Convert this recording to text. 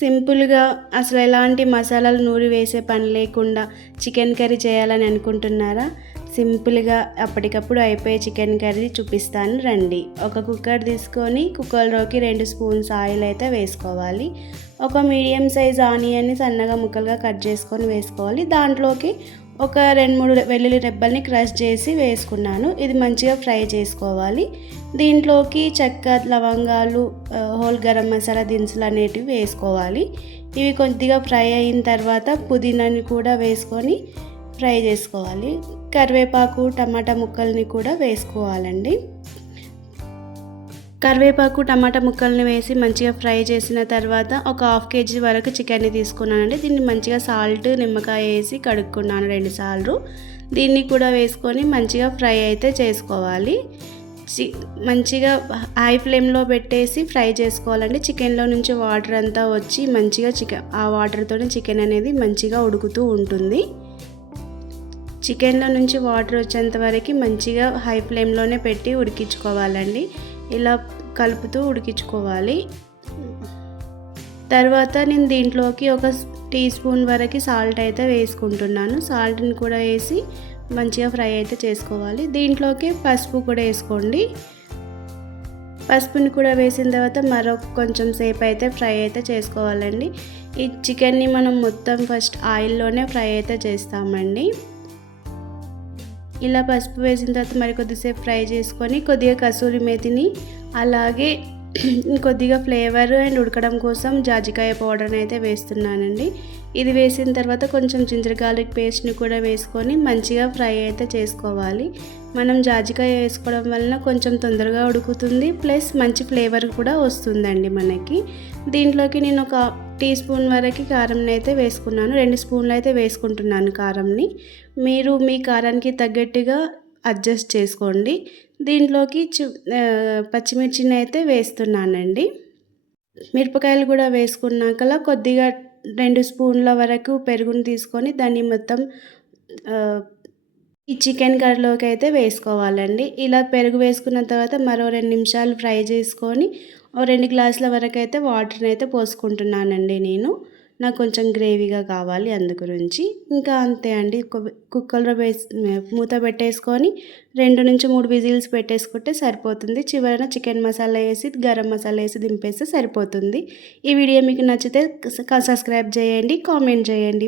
సింపుల్గా అసలు ఎలాంటి మసాలాలు నూరి వేసే పని లేకుండా చికెన్ కర్రీ చేయాలని అనుకుంటున్నారా? సింపుల్గా అప్పటికప్పుడు అయిపోయే చికెన్ కర్రీ చూపిస్తాను రండి. ఒక కుక్కర్ తీసుకొని కుక్కర్లోకి 2 స్పూన్స్ ఆయిల్ అయితే వేసుకోవాలి. ఒక మీడియం సైజ్ ఆనియన్ని సన్నగా ముక్కలుగా కట్ చేసుకొని వేసుకోవాలి. దాంట్లోకి ఒక 2-3 వెల్లుల్లి రెబ్బల్ని క్రష్ చేసి వేసుకున్నాను. ఇది మంచిగా ఫ్రై చేసుకోవాలి. దీంట్లోకి చెక్క, లవంగాలు, హోల్ గరం మసాలా దినుసులు అనేటివి వేసుకోవాలి. ఇవి కొద్దిగా ఫ్రై అయిన తర్వాత పుదీనాని కూడా వేసుకొని ఫ్రై చేసుకోవాలి. కరివేపాకు, టమాటా ముక్కల్ని కూడా వేసుకోవాలండి. కరివేపాకు, టమాటా ముక్కల్ని వేసి మంచిగా ఫ్రై చేసిన తర్వాత ఒక 1/2 kg వరకు చికెన్ని తీసుకున్నానండి. దీన్ని మంచిగా సాల్ట్, నిమ్మకాయ వేసి కడుక్కున్నాను 2 సార్లు. దీన్ని కూడా వేసుకొని మంచిగా ఫ్రై అయితే చేసుకోవాలి. మంచిగా హై ఫ్లేమ్లో పెట్టేసి ఫ్రై చేసుకోవాలండి. చికెన్లో నుంచి వాటర్ అంతా వచ్చి మంచిగా ఆ వాటర్తోనే చికెన్ అనేది మంచిగా ఉడుకుతూ ఉంటుంది. చికెన్లో నుంచి వాటర్ వచ్చేంత వరకు మంచిగా హై ఫ్లేమ్లోనే పెట్టి ఉడికించుకోవాలండి. ఇలా కలుపుతూ ఉడికించుకోవాలి. తర్వాత నేను దీంట్లోకి ఒక టీ స్పూన్ వరకు సాల్ట్ అయితే వేసుకుంటున్నాను. సాల్ట్ని కూడా వేసి మంచిగా ఫ్రై అయితే చేసుకోవాలి. దీంట్లోకి పసుపు కూడా వేసుకోండి. పసుపుని కూడా వేసిన తర్వాత మరొక కొంచెం సేపు అయితే ఫ్రై అయితే చేసుకోవాలండి. ఈ చికెన్ని మనం మొత్తం ఫస్ట్ ఆయిల్లోనే ఫ్రై అయితే చేస్తామండి. ఇలా పసుపు వేసిన తర్వాత మరి కొద్దిసేపు ఫ్రై చేసుకొని కొద్దిగా కసూరి మేతిని అలాగే కొద్దిగా ఫ్లేవర్ అండ్ ఉడకడం కోసం జాజికాయ పౌడర్ని అయితే వేస్తున్నానండి. ఇది వేసిన తర్వాత కొంచెం జింజర్ గార్లిక్ పేస్ట్ని కూడా వేసుకొని మంచిగా ఫ్రై అయితే చేసుకోవాలి. మనం జాజికాయ వేసుకోవడం వలన కొంచెం తొందరగా ఉడుకుతుంది, ప్లస్ మంచి ఫ్లేవర్ కూడా వస్తుందండి మనకి. దీంట్లోకి నేను ఒక టీ స్పూన్ వరకు కారంని అయితే వేసుకున్నాను. 2 స్పూన్లు అయితే వేసుకుంటున్నాను కారంని. మీరు మీ కారానికి తగ్గట్టుగా అడ్జస్ట్ చేసుకోండి. దీంట్లోకి పచ్చిమిర్చిని అయితే వేస్తున్నానండి. మిరపకాయలు కూడా వేసుకున్నాక కొద్దిగా 2 స్పూన్ల వరకు పెరుగుని తీసుకొని దాన్ని మొత్తం ఈ చికెన్ కర్రీలోకి అయితే వేసుకోవాలండి. ఇలా పెరుగు వేసుకున్న తర్వాత మరో 2 నిమిషాలు ఫ్రై చేసుకొని 2 గ్లాసుల వరకు అయితే వాటర్ని అయితే పోసుకుంటున్నానండి నేను. నాకు కొంచెం గ్రేవీగా కావాలి అందు గురించి. ఇంకా అంతే అండి. కుక్కర్లో మూత పెట్టేసుకొని 2-3 విజిల్స్ పెట్టేసుకుంటే సరిపోతుంది. చివరన చికెన్ మసాలా వేసి గరం మసాలా వేసి దింపేస్తే సరిపోతుంది. ఈ వీడియో మీకు నచ్చితే సబ్స్క్రైబ్ చేయండి, కామెంట్ చేయండి.